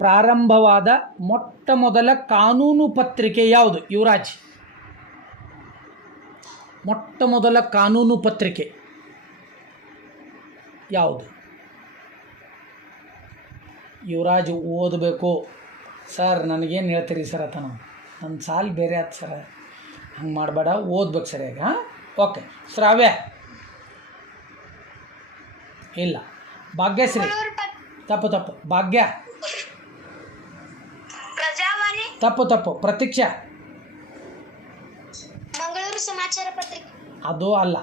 ಪ್ರಾರಂಭವಾದ ಮೊಟ್ಟ ಮೊದಲ ಕಾನೂನು ಪತ್ರಿಕೆ ಯಾವುದು? ಯುವರಾಜ್, ಮೊಟ್ಟ ಮೊದಲ ಕಾನೂನು ಪತ್ರಿಕೆ ಯಾವುದು? ಯುವರಾಜ್ ಓದಬೇಕು. ಸರ್ ನನಗೇನು ಹೇಳ್ತೀರಿ ಸರ್ ಆತ, ನನ್ನ ಸಾಲ್ ಬೇರೆ ಆಯ್ತು ಸರ್, ಹಂಗೆ ಮಾಡಬೇಡ, ಓದ್ಬೇಕು ಸರಿಯಾಗಿ. ಹಾಂ, ಓಕೆ. ಶ್ರಾವ್ಯ ಇಲ್ಲ. ಭಾಗ್ಯಶ್ರೀ ತಪ್ಪು. ಭಾಗ್ಯ ತಪ್ಪು. ಪ್ರತೀಕ್ಷಾ ಮಂಗಳೂರು ಸಮಾಚಾರ ಪತ್ರಿಕೆ ಅದು ಅಲ್ಲ.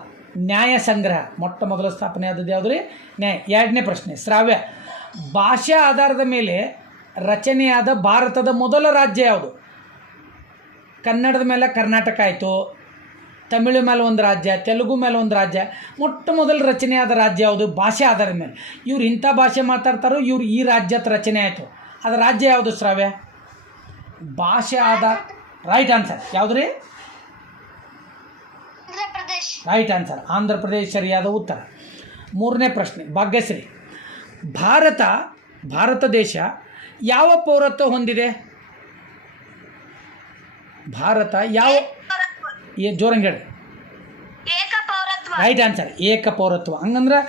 ನ್ಯಾಯ ಸಂಗ್ರಹ ಮೊಟ್ಟ ಮೊದಲ ಸ್ಥಾಪನೆ ಆದದ್ದು ಯಾವುದು ರೀ? ನ್ಯಾಯ. ಎರಡನೇ ಪ್ರಶ್ನೆ ಶ್ರಾವ್ಯ, ಭಾಷಾ ಆಧಾರದ ಮೇಲೆ ರಚನೆಯಾದ ಭಾರತದ ಮೊದಲ ರಾಜ್ಯ ಯಾವುದು? ಕನ್ನಡದ ಮೇಲೆ ಕರ್ನಾಟಕ ಆಯಿತು, ತಮಿಳು ಮೇಲೆ ಒಂದು ರಾಜ್ಯ, ತೆಲುಗು ಮೇಲೆ ಒಂದು ರಾಜ್ಯ. ಮೊಟ್ಟ ಮೊದಲು ರಚನೆಯಾದ ರಾಜ್ಯ ಯಾವುದು? ಭಾಷೆ ಆಧಾರದ ಮೇಲೆ. ಇವ್ರು ಇಂಥ ಭಾಷೆ ಮಾತಾಡ್ತಾರೋ ಇವ್ರು ಈ ರಾಜ್ಯದ ರಚನೆ ಆಯಿತು. ಅದು ರಾಜ್ಯ ಯಾವುದು ಶ್ರಾವ್ಯ? ಭಾಷೆ ಆಧಾರ. ರೈಟ್ ಆನ್ಸರ್ ಯಾವುದು ರೀ? ರೈಟ್ ಆನ್ಸರ್ ಆಂಧ್ರ ಪ್ರದೇಶ ಸರಿಯಾದ ಉತ್ತರ. ಮೂರನೇ ಪ್ರಶ್ನೆ ಭಾಗ್ಯಶ್ರೀ, ಭಾರತ ದೇಶ ಯಾವ ಪೌರತ್ವ ಹೊಂದಿದೆ? ಭಾರತ ಯಾವ ಜೋರಂಗೆ ಹೇಳಿ. ರೈಟ್ ಆನ್ಸರ್ ಏಕ ಪೌರತ್ವ. ಹಂಗಂದ್ರೆ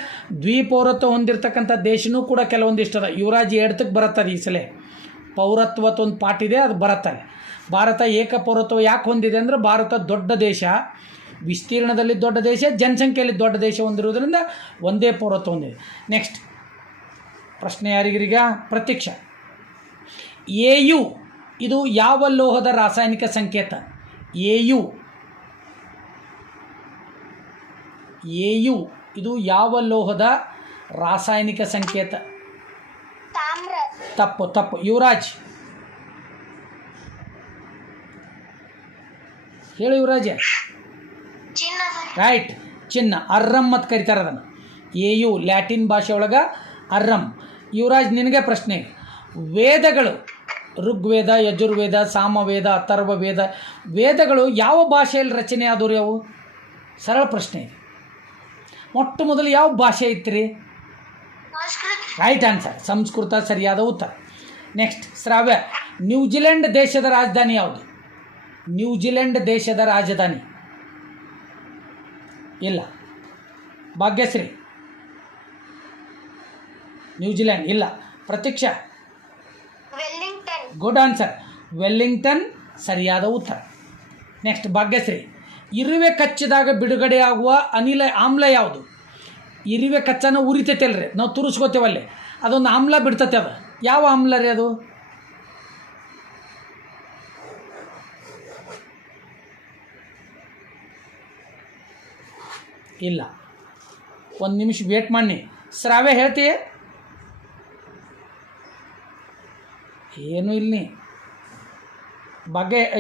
ದ್ವಿಪೌರತ್ವ ಹೊಂದಿರತಕ್ಕಂಥ ದೇಶನೂ ಕೂಡ ಕೆಲವೊಂದಿಷ್ಟದ. ಯುವರಾಜ್ ಎಡ್ತಕ್ಕೆ ಬರುತ್ತದೆ ಈ ಸಲ. ಪೌರತ್ವದ ಒಂದು ಪಾಠ ಇದೆ, ಅದು ಬರುತ್ತದೆ. ಭಾರತ ಏಕ ಪೌರತ್ವ ಯಾಕೆ ಹೊಂದಿದೆ ಅಂದರೆ ಭಾರತ ದೊಡ್ಡ ದೇಶ, ವಿಸ್ತೀರ್ಣದಲ್ಲಿ ದೊಡ್ಡ ದೇಶ, ಜನಸಂಖ್ಯೆಯಲ್ಲಿ ದೊಡ್ಡ ದೇಶ ಹೊಂದಿರುವುದರಿಂದ ಒಂದೇ ಪೌರತ್ವ ಹೊಂದಿದೆ. ನೆಕ್ಸ್ಟ್ ಪ್ರಶ್ನೆ ಯಾರಿಗೀಗ? ಪ್ರತೀಕ್ಷಾ, AU ಇದು ಯಾವ ಲೋಹದ ರಾಸಾಯನಿಕ ಸಂಕೇತ? AU ಇದು ಯಾವ ಲೋಹದ ರಾಸಾಯನಿಕ ಸಂಕೇತ? ತಪ್ಪು. ಯುವರಾಜ್ ಹೇಳಿ. ಯುವರಾಜ್ ರೈಟ್, ಚಿನ್ನ. ಅರ್ರಮ್ ಅಂತ ಕರೀತಾರೆ ಅದನ್ನು. AU ಲ್ಯಾಟಿನ್ ಭಾಷೆ ಒಳಗೆ ಅರ್ರಮ್. ಯುವರಾಜ್ ನಿನಗೆ ಪ್ರಶ್ನೆ, ವೇದಗಳು ಋಗ್ವೇದ, ಯಜುರ್ವೇದ, ಸಾಮವೇದ, ಅಥರ್ವ ವೇದ, ವೇದಗಳು ಯಾವ ಭಾಷೆಯಲ್ಲಿ ರಚನೆ ಆದವು ರೀ? ಅವು ಸರಳ ಪ್ರಶ್ನೆ. ಮೊಟ್ಟ ಮೊದಲು ಯಾವ ಭಾಷೆ ಇತ್ತು? ರೈಟ್ ಆನ್ಸರ್ ಸಂಸ್ಕೃತ ಸರಿಯಾದ ಉತ್ತರ. ನೆಕ್ಸ್ಟ್ ಶ್ರಾವ್ಯ, ನ್ಯೂಜಿಲೆಂಡ್ ದೇಶದ ರಾಜಧಾನಿ ಯಾವುದು? ನ್ಯೂಜಿಲೆಂಡ್ ದೇಶದ ರಾಜಧಾನಿ ಇಲ್ಲ. ಭಾಗ್ಯಶ್ರೀ ನ್ಯೂಜಿಲೆಂಡ್ ಇಲ್ಲ. ಪ್ರತೀಕ್ಷಾ ಗುಡ್ ಆನ್ಸರ್ ವೆಲ್ಲಿಂಗ್ಟನ್ ಸರಿಯಾದ ಉತ್ತರ. ನೆಕ್ಸ್ಟ್ ಭಾಗ್ಯಶ್ರೀ, ಇರುವೆ ಕಚ್ಚಿದಾಗ ಬಿಡುಗಡೆಯಾಗುವ ಆಮ್ಲ ಯಾವುದು? ಇರುವೆ ಕಚ್ಚನ ಉರಿತೈತೆ ಅಲ್ರಿ, ನಾವು ತುರಿಸ್ಕೋತೇವಲ್ಲಿ, ಅದೊಂದು ಆಮ್ಲ ಬಿಡ್ತೈತೆ. ಅದು ಯಾವ ಆಮ್ಲ ರೀ? ಅದು ಇಲ್ಲ. ಒಂದು ನಿಮಿಷ ವೇಟ್ ಮಾಡಿ. ಶ್ರಾವ್ಯ ಹೇಳ್ತೀಯ? ಏನು ಇಲ್ಲಿ.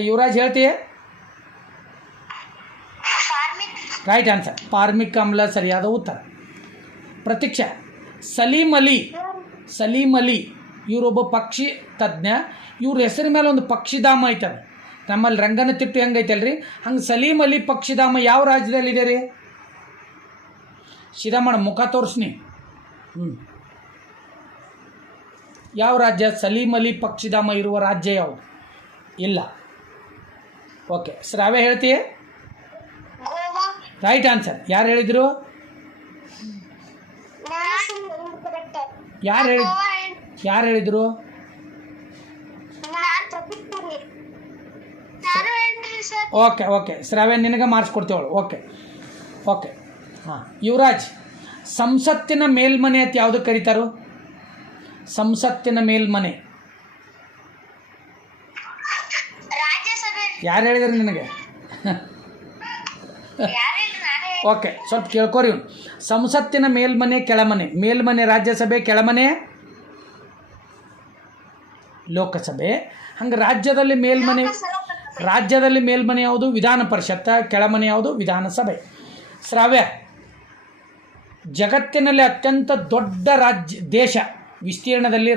ಯುವರಾಜ್ ಹೇಳ್ತೀಯ? ರೈಟ್ ಆನ್ಸರ್ ಫಾರ್ಮಿಕ್ ಆಮ್ಲ ಸರಿಯಾದ ಉತ್ತರ. ಪ್ರತೀಕ್ಷಾ, ಸಲೀಂ ಅಲಿ ಇವರೊಬ್ಬ ಪಕ್ಷಿ ತಜ್ಞ. ಇವ್ರ ಹೆಸರ ಮೇಲೆ ಒಂದು ಪಕ್ಷಿಧಾಮ ಐತದ. ನಮ್ಮಲ್ಲಿ ರಂಗನತಿಟ್ಟು ಹೆಂಗೈತಲ್ರಿ, ಹಂಗೆ ಸಲೀಂ ಅಲಿ ಪಕ್ಷಿಧಾಮ ಯಾವ ರಾಜ್ಯದಲ್ಲಿದೆ ರೀ? ಶಿರಾಮಣ ಮುಖ ತೋರಿಸ್ನಿ. ಯಾವ ರಾಜ್ಯ? ಸಲೀಂ ಅಲಿ ಪಕ್ಷಿಧಾಮ ಇರುವ ರಾಜ್ಯ ಯಾವುದು? ಇಲ್ಲ. ಓಕೆ, ಶ್ರಾವ್ಯ ಹೇಳ್ತೀಯ? Right answer. ಯಾರು ಹೇಳಿದರು? ಯಾರು ಹೇಳಿದರು? ಓಕೆ ಶ್ರಾವ್ಯ ನಿನಗೆ ಮಾರ್ಕ್ಸ್ ಕೊಡ್ತೇವಳು. ಓಕೆ ಹಾಂ. ಯುವರಾಜ್, ಸಂಸತ್ತಿನ ಮೇಲ್ಮನೆ ಅಂತ ಯಾವುದು ಕರೀತಾರೋ? ಸಂಸತ್ತಿನ ಮೇಲ್ಮನೆ ಯಾರು ಹೇಳಿದ್ರು ನಿನಗೆ? ಓಕೆ, ಸ್ವಲ್ಪ ಕೇಳ್ಕೊರಿ. ಸಂಸತ್ತಿನ ಮೇಲ್ಮನೆ ಕೆಳಮನೆ. ಮೇಲ್ಮನೆ ರಾಜ್ಯಸಭೆ, ಕೆಳಮನೆ ಲೋಕಸಭೆ. ಹಂಗೆ ರಾಜ್ಯದಲ್ಲಿ ಮೇಲ್ಮನೆ ಯಾವುದು? ವಿಧಾನ ಪರಿಷತ್. ಕೆಳಮನೆ ಯಾವುದು? ವಿಧಾನಸಭೆ. ಶ್ರಾವ್ಯ, ಜಗತ್ತಿನಲ್ಲಿ ಅತ್ಯಂತ ದೊಡ್ಡ ದೇಶ ವಿಸ್ತೀರ್ಣದಲ್ಲಿ